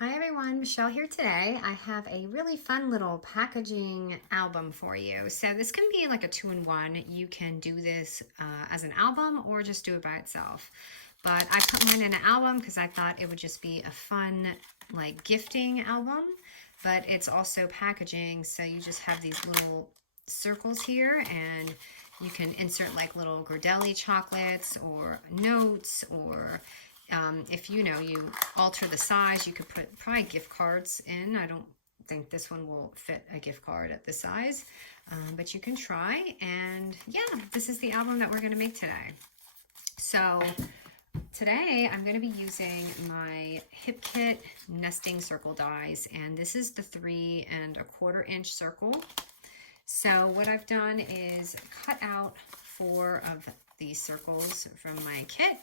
Hi everyone, Michelle here today. I have a really fun little packaging album for you. So this can be like a two-in-one. You can do this as an album or just do it by itself. But I put mine in an album because I thought it would just be a fun like gifting album. But it's also packaging, so you just have these little circles here and you can insert like little Ghirardelli chocolates or notes or if you alter the size, you could put probably gift cards in. I don't think this one will fit a gift card at this size, but you can try. And yeah, this is the album that we're going to make today. So today I'm going to be using my Hip Kit nesting circle dies, and this is the 3¼ inch circle. So what I've done is cut out 4 of these circles from my kit.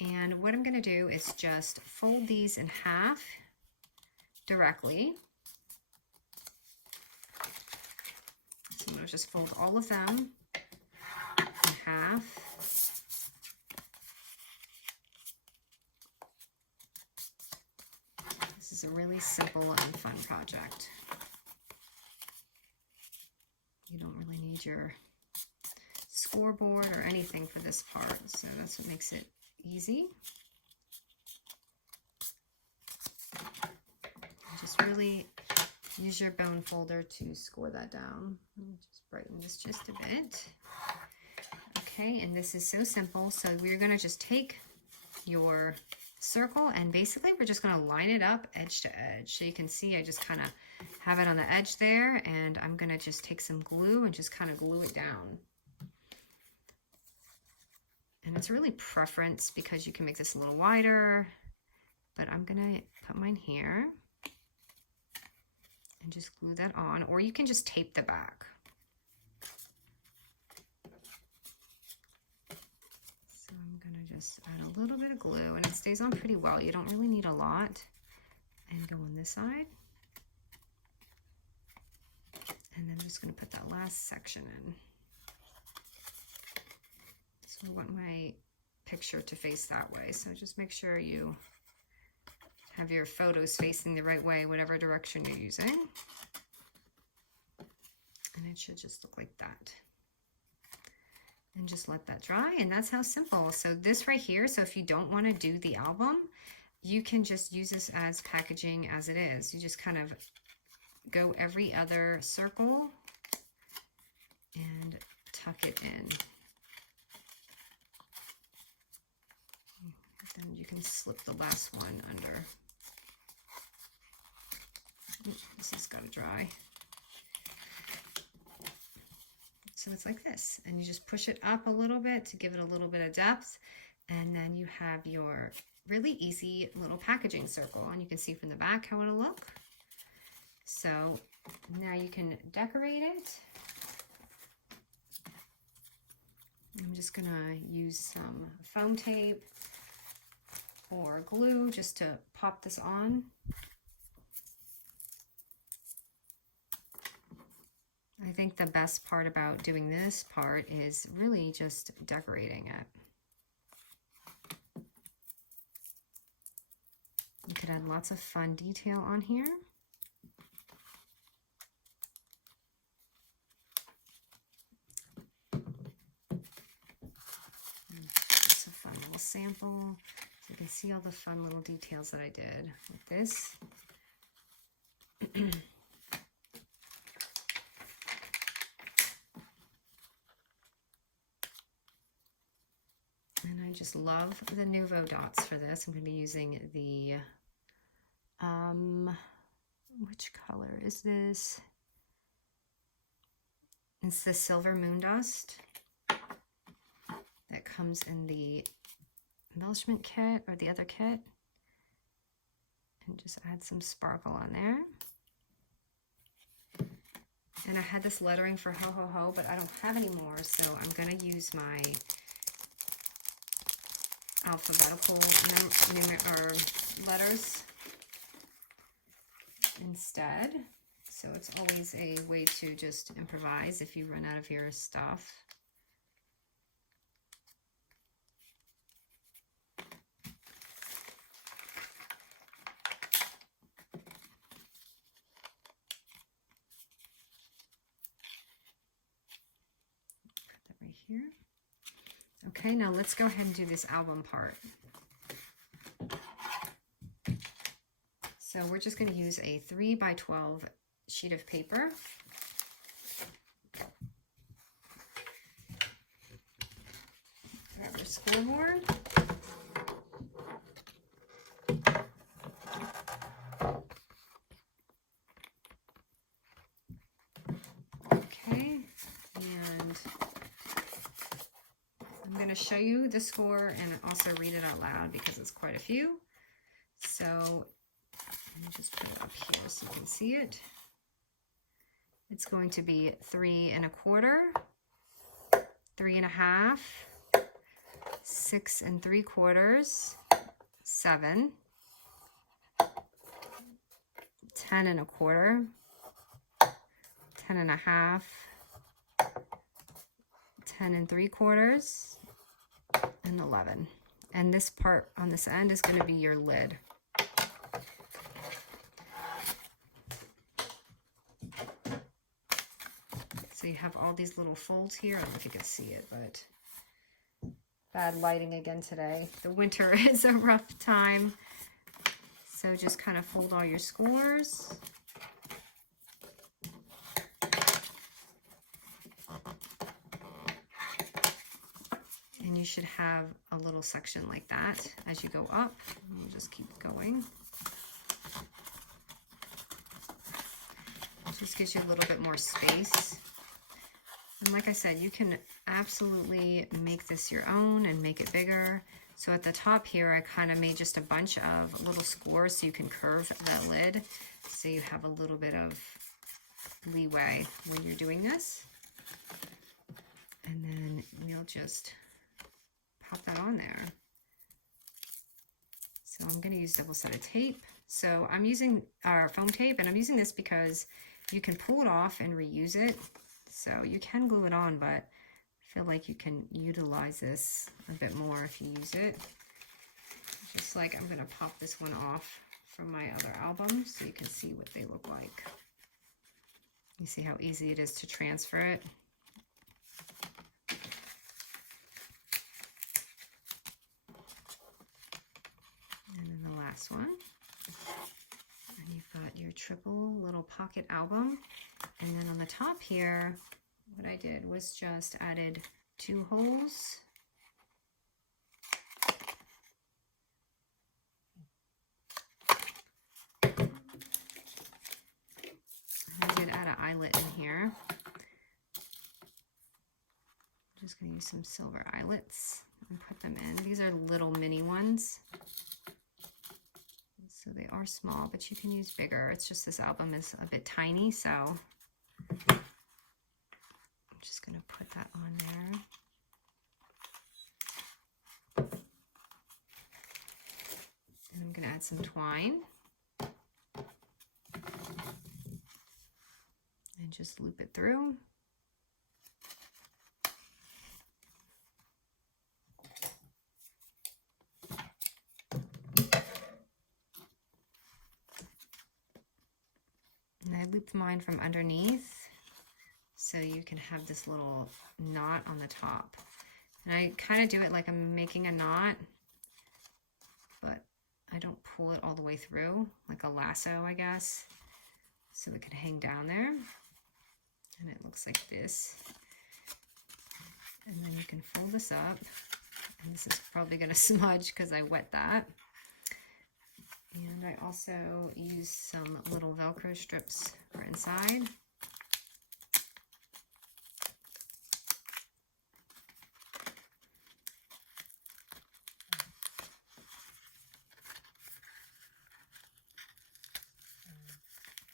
And what I'm going to do is just fold these in half directly. So I'm going to just fold all of them in half. This is a really simple and fun project. You don't really need your scoreboard or anything for this part, so that's what makes it easy. Just really use your bone folder to score that down. Just brighten this just a bit. Okay, and this is so simple. So we're going to just take your circle and basically we're just going to line it up edge to edge. So you can see I just kind of have it on the edge there, and I'm going to just take some glue and just kind of glue it down. And it's really preference because you can make this a little wider, but I'm gonna put mine here and just glue that on, or you can just tape the back. So I'm gonna just add a little bit of glue, and it stays on pretty well. You don't really need a lot. And go on this side. And then I'm just gonna put that last section in. So I want my picture to face that way. So just make sure you have your photos facing the right way, whatever direction you're using. And it should just look like that. And just let that dry, and that's how simple. So this right here, so if you don't want to do the album, you can just use this as packaging as it is. You just kind of go every other circle and tuck it in. Then you can slip the last one under. This has got to dry. So it's like this, and you just push it up a little bit to give it a little bit of depth, and then you have your really easy little packaging circle, and you can see from the back how it'll look. So now you can decorate it. I'm just gonna use some foam tape or glue just to pop this on. I think the best part about doing this part is really just decorating it. You could add lots of fun detail on here. It's a fun little sample. So you can see all the fun little details that I did with this. And I just love the Nuvo dots for this. I'm going to be using the, which color is this? It's the Silver Moon Dust that comes in the embellishment kit or the other kit, and just add some sparkle on there. And I had this lettering for ho ho ho, but I don't have any more, so I'm going to use my alphabetical letters instead. So it's always a way to just improvise if you run out of your stuff. here. Okay, now let's go ahead and do this album part. So we're just going to use a 3 by 12 sheet of paper. Grab our scoreboard. Okay, and I'm going to show you the score and also read it out loud because it's quite a few. So let me just put it up here so you can see it. It's going to be 3 1/4, 3 1/2, 6 3/4, 7, 10 1/4, 10 1/2, 10 3/4, and 11. And this part on this end is going to be your lid. So you have all these little folds here. I don't know if you can see it, but bad lighting again today. The winter is a rough time. So just kind of fold all your scores. And you should have a little section like that as you go up. We'll just keep going. It just gives you a little bit more space. And like I said, you can absolutely make this your own and make it bigger. So at the top here, I kind of made just a bunch of little scores so you can curve that lid. So you have a little bit of leeway when you're doing this. And then we'll just pop that on there. So I'm going to use double-sided tape. So I'm using our foam tape, and I'm using this because you can pull it off and reuse it. So you can glue it on, but I feel like you can utilize this a bit more if you use it. Just like I'm going to pop this one off from my other album so you can see what they look like. You see how easy it is to transfer it. And then the last one. And you've got your triple little pocket album. And then on the top here, what I did was just added 2 holes. I did add an eyelet in here. I'm just going to use some silver eyelets and put them in. These are little mini ones. So they are small, but you can use bigger. It's just this album is a bit tiny, so I'm just going to put that on there. And I'm going to add some twine. And just loop it through. And I looped mine from underneath so you can have this little knot on the top. And I kind of do it like I'm making a knot, but I don't pull it all the way through, like a lasso, I guess, so it can hang down there. And it looks like this. And then you can fold this up. And this is probably going to smudge because I wet that. And I also use some little Velcro strips for inside.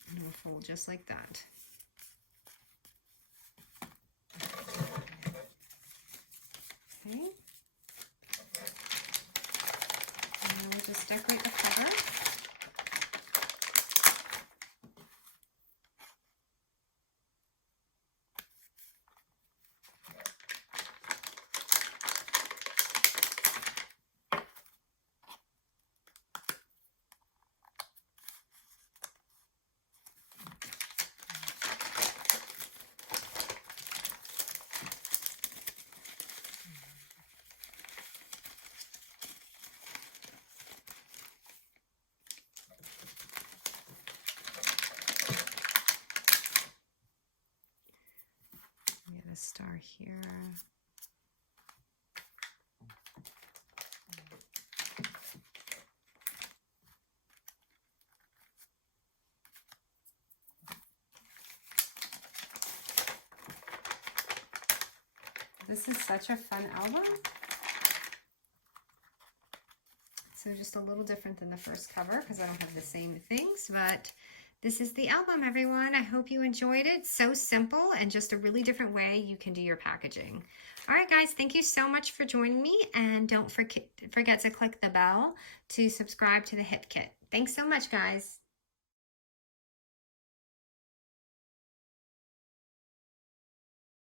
And we'll fold just like that. Okay. And then we'll just decorate the cover. This is such a fun album. So just a little different than the first cover because I don't have the same things, but this is the album, everyone. I hope you enjoyed it. So simple and just a really different way you can do your packaging. All right, guys, thank you so much for joining me, and don't forget to click the bell to subscribe to the Hit Kit. Thanks so much, guys.